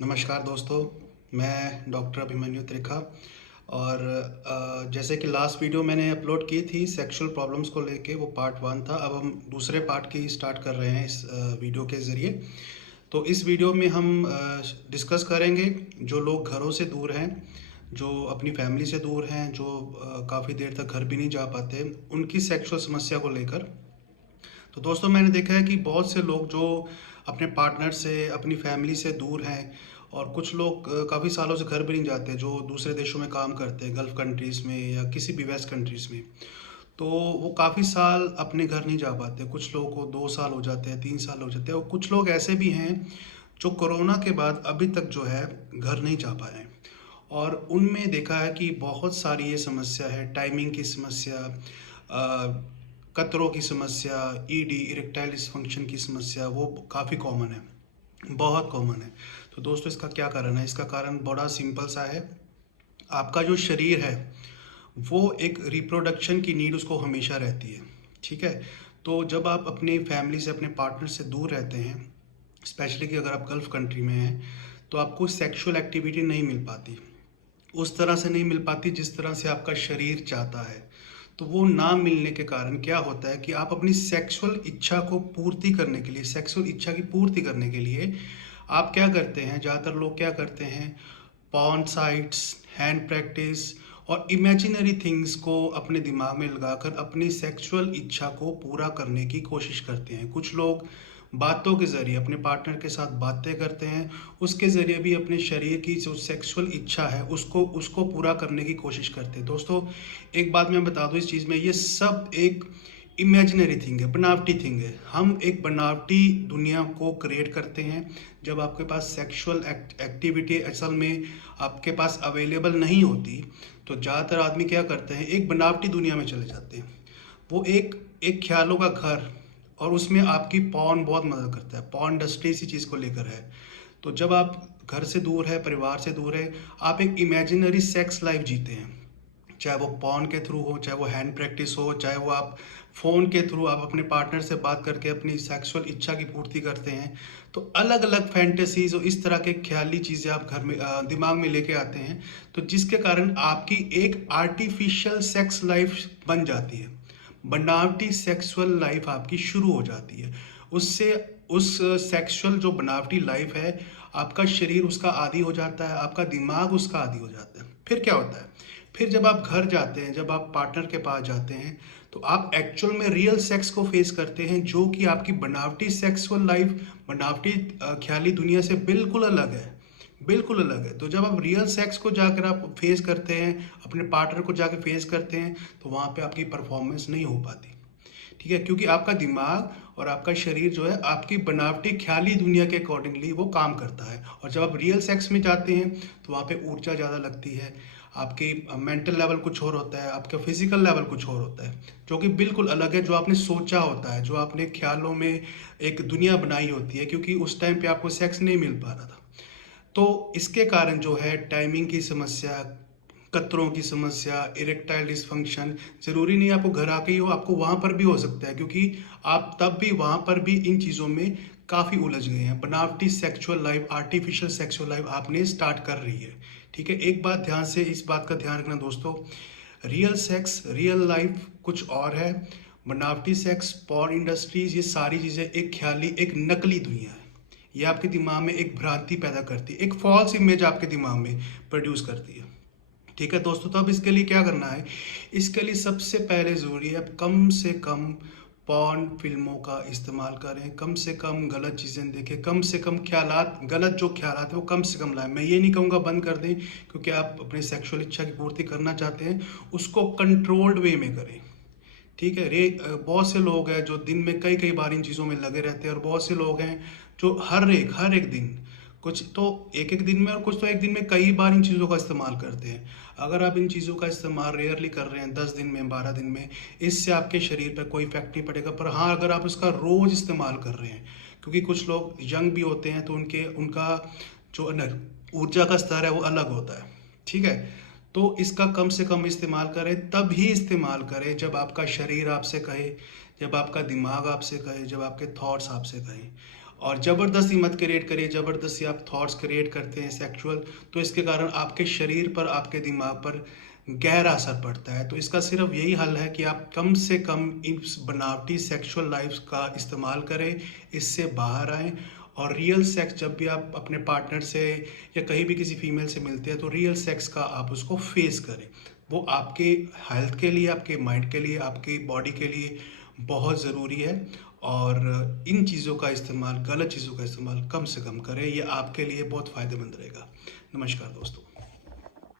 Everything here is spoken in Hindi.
नमस्कार दोस्तों, मैं डॉक्टर अभिमन्यु त्रिखा। और जैसे कि लास्ट वीडियो मैंने अपलोड की थी सेक्सुअल प्रॉब्लम्स को लेके, वो पार्ट 1 था। अब हम दूसरे पार्ट की स्टार्ट कर रहे हैं इस वीडियो के ज़रिए। तो इस वीडियो में हम डिस्कस करेंगे जो लोग घरों से दूर हैं, जो अपनी फैमिली से दूर हैं, जो काफ़ी देर तक घर भी नहीं जा पाते, उनकी सेक्सुअल समस्या को लेकर। तो दोस्तों, मैंने देखा है कि बहुत से लोग जो अपने पार्टनर से, अपनी फैमिली से दूर हैं, और कुछ लोग काफ़ी सालों से घर भी नहीं जाते, जो दूसरे देशों में काम करते हैं, गल्फ़ कंट्रीज़ में या किसी भी वेस्ट कंट्रीज़ में। तो वो काफ़ी साल अपने घर नहीं जा पाते। कुछ लोगों को 2 साल हो जाते हैं, 3 साल हो जाते हैं, और कुछ लोग ऐसे भी हैं जो कोरोना के बाद अभी तक जो है घर नहीं जा पाए हैं। और उनमें देखा है कि बहुत सारी ये समस्या है, टाइमिंग की समस्या, कतरों की समस्या, ईडी इरेक्टाइल डिसफंक्शन की समस्या, वो काफ़ी कॉमन है, बहुत कॉमन है। तो दोस्तों, इसका क्या कारण है? इसका कारण बड़ा सिंपल सा है। आपका जो शरीर है वो एक रिप्रोडक्शन की नीड उसको हमेशा रहती है, ठीक है? तो जब आप अपनी फैमिली से, अपने पार्टनर से दूर रहते हैं, स्पेशली कि अगर आप गल्फ़ कंट्री में हैं, तो आपको सेक्सुअल एक्टिविटी नहीं मिल पाती। उस तरह से नहीं मिल पाती जिस तरह से आपका शरीर चाहता है। तो वो ना मिलने के कारण क्या होता है कि आप अपनी सेक्सुअल इच्छा को पूर्ति करने के लिए, सेक्सुअल इच्छा की पूर्ति करने के लिए आप क्या करते हैं, ज़्यादातर लोग क्या करते हैं, पॉर्न साइट्स, हैंड प्रैक्टिस और इमेजिनरी थिंग्स को अपने दिमाग में लगाकर अपनी सेक्सुअल इच्छा को पूरा करने की कोशिश करते हैं। कुछ लोग बातों के ज़रिए अपने पार्टनर के साथ बातें करते हैं, उसके ज़रिए भी अपने शरीर की जो सेक्सुअल इच्छा है उसको उसको पूरा करने की कोशिश करते हैं। दोस्तों, एक बात मैं बता दूँ इस चीज़ में, ये सब एक इमेजिनरी थिंग है, बनावटी थिंग है। हम एक बनावटी दुनिया को क्रिएट करते हैं। जब आपके पास सेक्सुअल एक्टिविटी असल में आपके पास अवेलेबल नहीं होती, तो ज़्यादातर आदमी क्या करते हैं, एक बनावटी दुनिया में चले जाते हैं। वो एक एक ख्यालों का घर, और उसमें आपकी पॉर्न बहुत मदद करता है। पॉर्न इंडस्ट्री इसी चीज़ को लेकर है। तो जब आप घर से दूर है, परिवार से दूर है, आप एक इमेजिनरी सेक्स लाइफ जीते हैं। चाहे वो पॉर्न के थ्रू हो, चाहे वो हैंड प्रैक्टिस हो, चाहे वो आप फ़ोन के थ्रू आप अपने पार्टनर से बात करके अपनी सेक्सुअल इच्छा की पूर्ति करते हैं। तो अलग अलग फैंटेसीज और इस तरह के ख्याली चीज़ें आप घर में दिमाग में लेके आते हैं, तो जिसके कारण आपकी एक आर्टिफिशियल सेक्स लाइफ बन जाती है। बनावटी सेक्सुअल लाइफ आपकी शुरू हो जाती है। उससे उस सेक्सुअल जो बनावटी लाइफ है, आपका शरीर उसका आदी हो जाता है, आपका दिमाग उसका आदी हो जाता है। फिर क्या होता है? फिर जब आप घर जाते हैं, जब आप पार्टनर के पास जाते हैं, तो आप एक्चुअल में रियल सेक्स को फेस करते हैं, जो कि आपकी बनावटी सेक्सुअल लाइफ, बनावटी ख्याली दुनिया से बिल्कुल अलग है, बिल्कुल अलग है। तो जब आप रियल सेक्स को जाकर आप फेस करते हैं, अपने पार्टनर को जाकर फेस करते हैं, तो वहाँ पे आपकी परफॉर्मेंस नहीं हो पाती, ठीक है? क्योंकि आपका दिमाग और आपका शरीर जो है आपकी बनावटी ख्याली दुनिया के अकॉर्डिंगली वो काम करता है। और जब आप रियल सेक्स में जाते हैं, तो वहाँ पे ऊर्जा ज़्यादा लगती है, आपकी मेंटल लेवल कुछ और होता है, आपका फिजिकल लेवल कुछ और होता है, जो कि बिल्कुल अलग है, जो आपने सोचा होता है, जो आपने ख्यालों में एक दुनिया बनाई होती है, क्योंकि उस टाइम पे आपको सेक्स नहीं मिल पा रहा था। तो इसके कारण जो है टाइमिंग की समस्या, कतरों की समस्या, इरेक्टाइल डिसफंक्शन, ज़रूरी नहीं आपको घर आके ही हो, आपको वहाँ पर भी हो सकता है, क्योंकि आप तब भी वहाँ पर भी इन चीज़ों में काफ़ी उलझ गए हैं। बनावटी sexual life, artificial sexual life आपने स्टार्ट कर रही है, ठीक है? एक बात ध्यान से, इस बात का ध्यान रखना दोस्तों, रियल सेक्स, रियल लाइफ कुछ और है। बनावटी सेक्स, पॉर्न इंडस्ट्रीज़, ये सारी चीज़ें एक ख्याली, एक नकली दुनिया है। ये आपके दिमाग में एक भ्रांति पैदा करती है, एक फॉल्स इमेज आपके दिमाग में प्रोड्यूस करती है, ठीक है दोस्तों? तो अब इसके लिए क्या करना है? इसके लिए सबसे पहले ज़रूरी है अब कम से कम पॉर्न फिल्मों का इस्तेमाल करें, कम से कम गलत चीज़ें देखें, कम से कम ख्यालात, गलत जो ख्यालात हैं वो कम से कम लाएं। मैं ये नहीं कहूँगा बंद कर दें, क्योंकि आप अपने सेक्सुअल इच्छा की पूर्ति करना चाहते हैं, उसको कंट्रोल्ड वे में करें, ठीक है? बहुत से लोग हैं जो दिन में कई कई बार इन चीज़ों में लगे रहते हैं, और बहुत से लोग हैं जो हर एक दिन, कुछ तो एक एक दिन में और कुछ तो एक दिन में कई बार इन चीज़ों का इस्तेमाल करते हैं। अगर आप इन चीज़ों का इस्तेमाल रेयरली कर रहे हैं, 10 दिन में, 12 दिन में, इससे आपके शरीर पर कोई इफेक्ट नहीं पड़ेगा। पर हाँ, अगर आप इसका रोज़ इस्तेमाल कर रहे हैं, क्योंकि कुछ लोग यंग भी होते हैं, तो उनका जो ऊर्जा का स्तर है वो अलग होता है, ठीक है? तो इसका कम से कम इस्तेमाल करें, तभी इस्तेमाल करें जब आपका शरीर आपसे कहे, जब आपका दिमाग आपसे कहे, जब आपके थॉट्स आपसे कहें। और ज़बरदस्ती मत क्रिएट करिए, ज़बरदस्ती आप थॉट्स क्रिएट करते हैं सेक्सुअल, तो इसके कारण आपके शरीर पर, आपके दिमाग पर गहरा असर पड़ता है। तो इसका सिर्फ यही हल है कि आप कम से कम इस बनावटी सेक्सुअल लाइफ का इस्तेमाल करें, इससे बाहर आएँ और रियल सेक्स जब भी आप अपने पार्टनर से या कहीं भी किसी फीमेल से मिलते हैं तो रियल सेक्स का आप उसको फेस करें। वो आपके हेल्थ के लिए, आपके माइंड के लिए, आपकी बॉडी के लिए बहुत ज़रूरी है। और इन चीज़ों का इस्तेमाल, गलत चीज़ों का इस्तेमाल कम से कम करें, ये आपके लिए बहुत फ़ायदेमंद रहेगा। नमस्कार दोस्तों।